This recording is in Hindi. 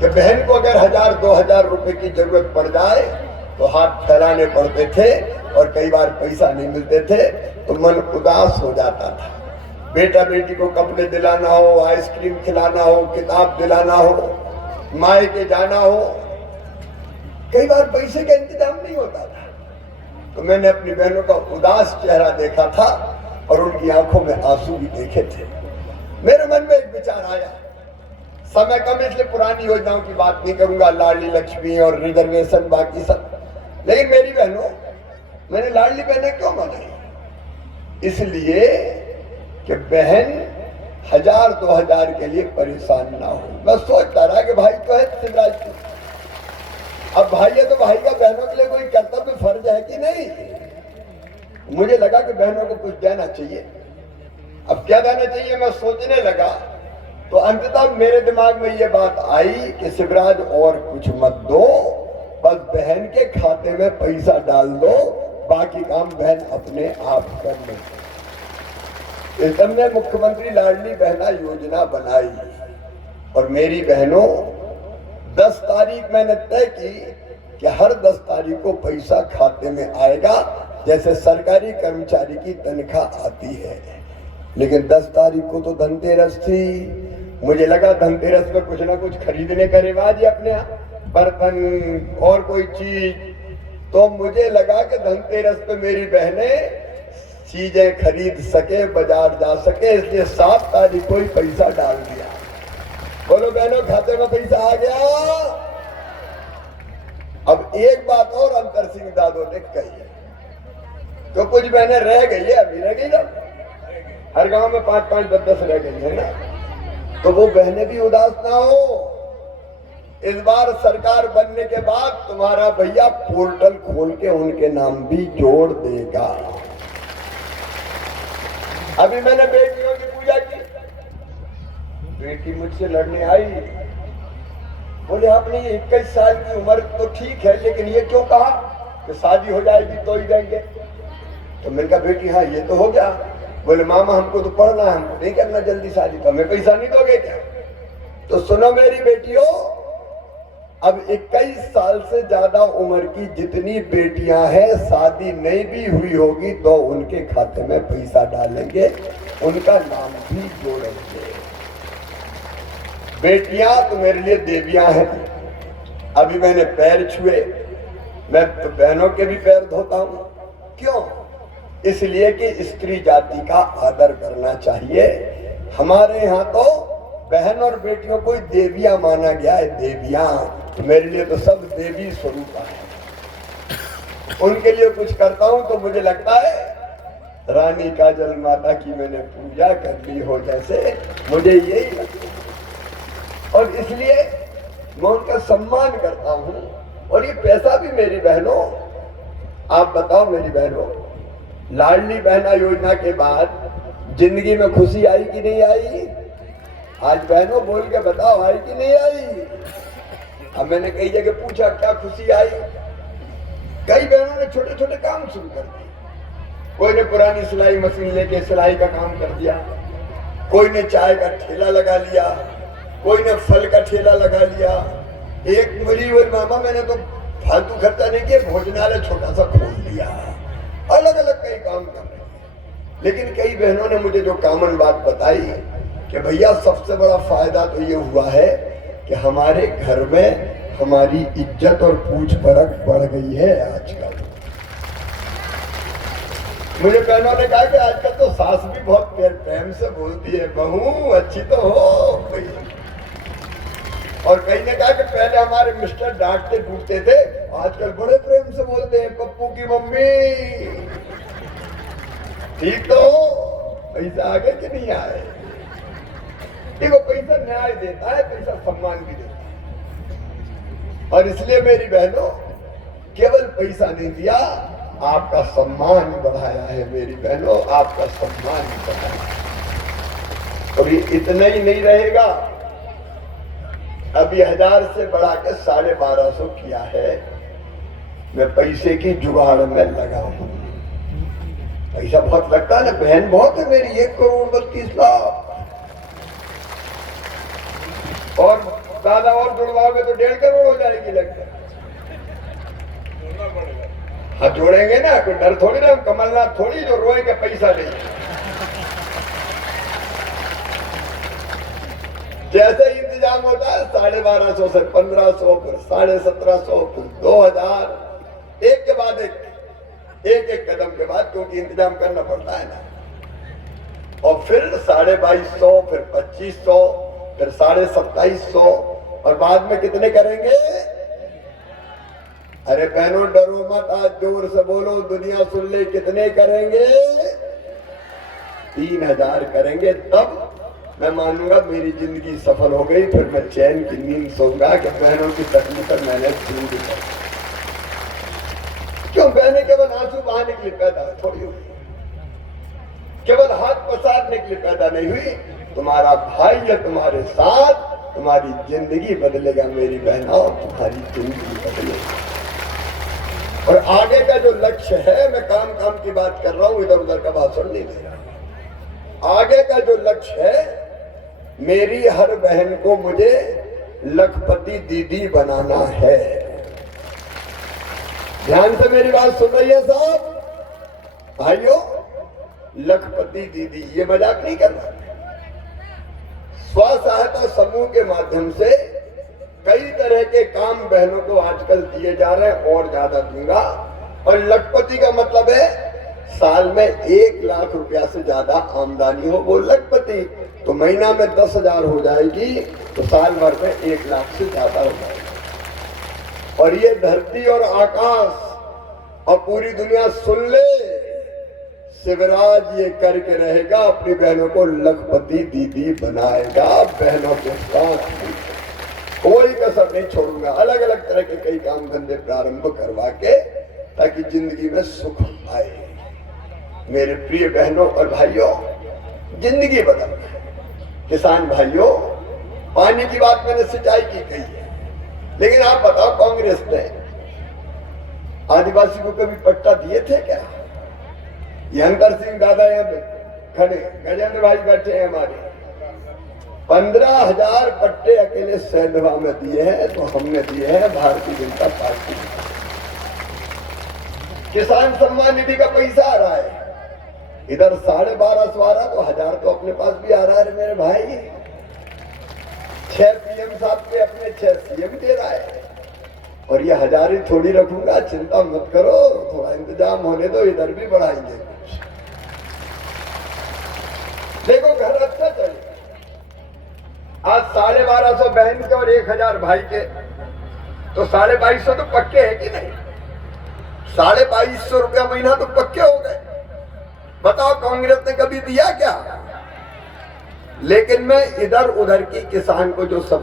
कि बहन को अगर 1000-2000 रुपए की जरूरत पड़ जाए तो हाथ फैलाने पड़ते थे और कई बार पैसा नहीं मिलते थे तो मन उदास हो जाता था। बेटा बेटी को कपड़े दिलाना हो, आइसक्रीम खिलाना हो, किताब दिलाना हो, मायके जाना हो, कई बार पैसे का इंतजाम नहीं होता था। तो मैंने अपनी बहनों का उदास चेहरा देखा था और उनकी आंखों में आंसू भी देखे थे। मेरे मन में एक विचार आया, समय कम इसलिए पुरानी योजनाओं की बात नहीं करूंगा, लाडली लक्ष्मी और रिजर्वेशन बाकी सब, लेकिन मेरी बहनों, मैंने लाडली बहनें क्यों बनाई? इसलिए कि बहन 1000-2000 के लिए परेशान ना हो। मैं सोचता रहा कि भाई तो है शिवराज की, अब भाई है तो भाई का बहनों के लिए कोई कर्तव्य फर्ज है कि नहीं? मुझे लगा कि बहनों को कुछ देना चाहिए। अब क्या देना चाहिए मैं सोचने लगा तो अंततः मेरे दिमाग में ये बात आई कि शिवराज और कुछ मत दो, बस बहन के खाते में पैसा डाल दो, बाकी काम बहन अपने आप कर ले। इस हमने मुख्यमंत्री लाडली बहना योजना बनाई और मेरी बहनों 10 तारीख मैंने तय की कि हर 10 तारीख को पैसा खाते में आएगा, जैसे सरकारी कर्मचारी की तनख्वाह आती है। लेकिन 10 तारीख को तो धनतेरस थी, मुझे लगा धनतेरस में कुछ ना कुछ खरीदने का रिवाज है अपने यहाँ, बर्तन और कोई चीज, तो मुझे लगा कि धनतेरस पे मेरी बहनें चीजें खरीद सके, बाजार जा सके, इसलिए 7 तारीख को ही पैसा डाल दिया। बोलो बहनों, खाते में पैसा आ गया। अब एक बात और अंतर सिंह दादो ने कही है, तो कुछ बहनें रह गई है, अभी रह गई ना, हर गांव में 5-5, 10-10 रह गई है ना, तो वो बहनें भी उदास ना हो। इस बार सरकार बनने के बाद तुम्हारा भैया पोर्टल खोल के उनके नाम भी जोड़ देगा। अभी मैंने बेटियों की पूजा की, बेटी मुझसे लड़ने आई, बोले आपने 21 साल की उम्र तो ठीक है, लेकिन ये क्यों कहा कि शादी हो जाएगी तो ही देंगे? तो मैंने कहा बेटी हाँ ये तो हो गया। बोले मामा हमको तो पढ़ना है, हमको नहीं करना जल्दी शादी, तो हमें पैसा नहीं दोगे क्या? तो सुनो मेरी बेटियों, अब 21 साल से ज्यादा उम्र की जितनी बेटियां हैं, शादी नहीं भी हुई होगी तो उनके खाते में पैसा डालेंगे, उनका नाम भी जोड़ेंगे। बेटियां तो मेरे लिए देवियां हैं। अभी मैंने पैर छुए, मैं तो बहनों के भी पैर धोता हूं। क्यों? इसलिए कि स्त्री जाति का आदर करना चाहिए। हमारे यहाँ तो बहन और बेटियों को देवियां माना गया है, देवियां। तो मेरे लिए तो सब देवी स्वरूप है। उनके लिए कुछ करता हूं तो मुझे लगता है रानी काजल माता की मैंने पूजा कर ली हो, जैसे मुझे यही लगता है। और इसलिए मैं उनका सम्मान करता हूं। और ये पैसा भी मेरी बहनों, आप बताओ मेरी बहनों, लाडली बहना योजना के बाद जिंदगी में खुशी आई कि नहीं आई? आज बहनों बोल के बताओ, आई कि नहीं आई? अब मैंने कई जगह पूछा क्या खुशी आई, कई बहनों ने छोटे छोटे काम शुरू कर दिए। कोई ने पुरानी सिलाई मशीन लेके सिलाई का काम कर दिया, कोई ने चाय का ठेला लगा लिया, कोई ने फल का ठेला लगा लिया। एक बोली मामा मैंने तो फालतू खर्चा नहीं किया, भोजनालय छोटा सा खोल लिया। अलग अलग कई काम कर रहे हैं। लेकिन कई बहनों ने मुझे जो कॉमन बात बताई कि भैया सबसे बड़ा फायदा तो ये हुआ है कि हमारे घर में हमारी इज्जत और पूछ परख बढ़ गई है आजकल। मुझे बहनों ने कहा कि आजकल तो सास भी बहुत प्रेम से बोलती है, बहू अच्छी तो हो भाई। और कई ने कहा कि पहले हमारे मिस्टर डांटते टूटते थे, आजकल बड़े प्रेम से बोलते हैं, पप्पू की मम्मी ठीक तो हो, पैसा आगे कि नहीं आए? देखो पैसा न्याय देता है, पैसा सम्मान भी देता है। और इसलिए मेरी बहनों, केवल पैसा नहीं दिया, आपका सम्मान बढ़ाया है मेरी बहनों, आपका सम्मान बढ़ाया है। और ये इतना ही नहीं रहेगा, अभी 1000 से बढ़ा के 1250 किया है। मैं पैसे की जुगाड़ में लगा हूं। पैसा बहुत लगता है ना, बहन बहुत है मेरी, 1 करोड़ 32 लाख। और ज्यादा और जुड़वाओगे तो 1.5 करोड़ हो जाएगी लगता है। हाँ जोड़ेंगे ना, कोई डर थोड़ी ना, कमलनाथ थोड़ी जो रोए के पैसा नहीं। जैसे इंतजाम होता है 1250 से 1500 फिर 1750 फिर 2000, एक के बाद एक कदम के बाद, क्योंकि इंतजाम करना पड़ता है ना। और फिर 2250 फिर 2500 फिर 2750 और बाद में कितने करेंगे? अरे बहनों डरो मत, आज जोर से बोलो, दुनिया सुन ले। कितने करेंगे? 3000 करेंगे, तब मैं मानूंगा मेरी जिंदगी सफल हो गई। फिर मैं चैन की नींद सोऊंगा कि बहनों की तकलीफ मैंने छीन दी। क्यों? बहनें केवल आंसू बहाने के लिए पैदा थोड़ी हुई, केवल हाथ पसारने के लिए पैदा नहीं हुई। तुम्हारा भाई है तुम्हारे साथ, तुम्हारी जिंदगी बदलेगा मेरी बहनों, तुम्हारी जिंदगी बदलेगी। और आगे का जो लक्ष्य है, मैं काम की बात कर रहा हूं, इधर उधर का भाषण नहीं दे रहा। आगे का जो लक्ष्य है, मेरी हर बहन को मुझे लखपति दीदी बनाना है। ध्यान से मेरी बात सुन रही है साहब भाइयों, लखपति दीदी, ये मजाक नहीं करना। स्व सहायता समूह के माध्यम से कई तरह के काम बहनों को आजकल दिए जा रहे हैं, और ज्यादा दूंगा। और लखपति का मतलब है साल में 1 लाख रुपया से ज्यादा आमदनी हो, वो लखपति। तो महीना में 10,000 हो जाएगी, तो साल भर में 1 लाख से ज्यादा हो जाएगी। और ये धरती और आकाश और पूरी दुनिया सुन ले, शिवराज ये करके रहेगा, अपनी बहनों को लखपति दीदी बनाएगा। बहनों के साथ कोई कसर नहीं छोड़ूंगा। अलग अलग तरह के कई काम धंधे प्रारंभ करवा के, ताकि जिंदगी में सुख आए। मेरे प्रिय बहनों और भाइयों, जिंदगी बदल। किसान भाइयों, पानी की बात मैंने सिंचाई की कही है, लेकिन आप बताओ, कांग्रेस ने आदिवासी को कभी पट्टा दिए थे क्या? ये अंतर सिंह दादा यहाँ खड़े, गजेंद्र भाई बैठे हैं हमारे, 15,000 पट्टे अकेले सैंधवा में दिए हैं, तो हमने दिए हैं भारतीय जनता पार्टी। किसान सम्मान निधि का पैसा आ रहा है, इधर 1250 आ रहा, तो 1000 तो अपने पास भी आ रहा है मेरे भाई। 6 पीएम साहब के अपने 6 सीएम दे रहा है। और ये 1000 ही थोड़ी रखूंगा, चिंता मत करो, थोड़ा इंतजाम होने दो, इधर भी बढ़ाएंगे। देखो घर अच्छा चले। आज 1250 बहन के और 1000 भाई के, तो 2250 तो पक्के है कि नहीं? 2250 रुपया महीना तो पक्के हो गए। बताओ कांग्रेस ने कभी दिया क्या? लेकिन मैं इधर उधर की किसान को जो सब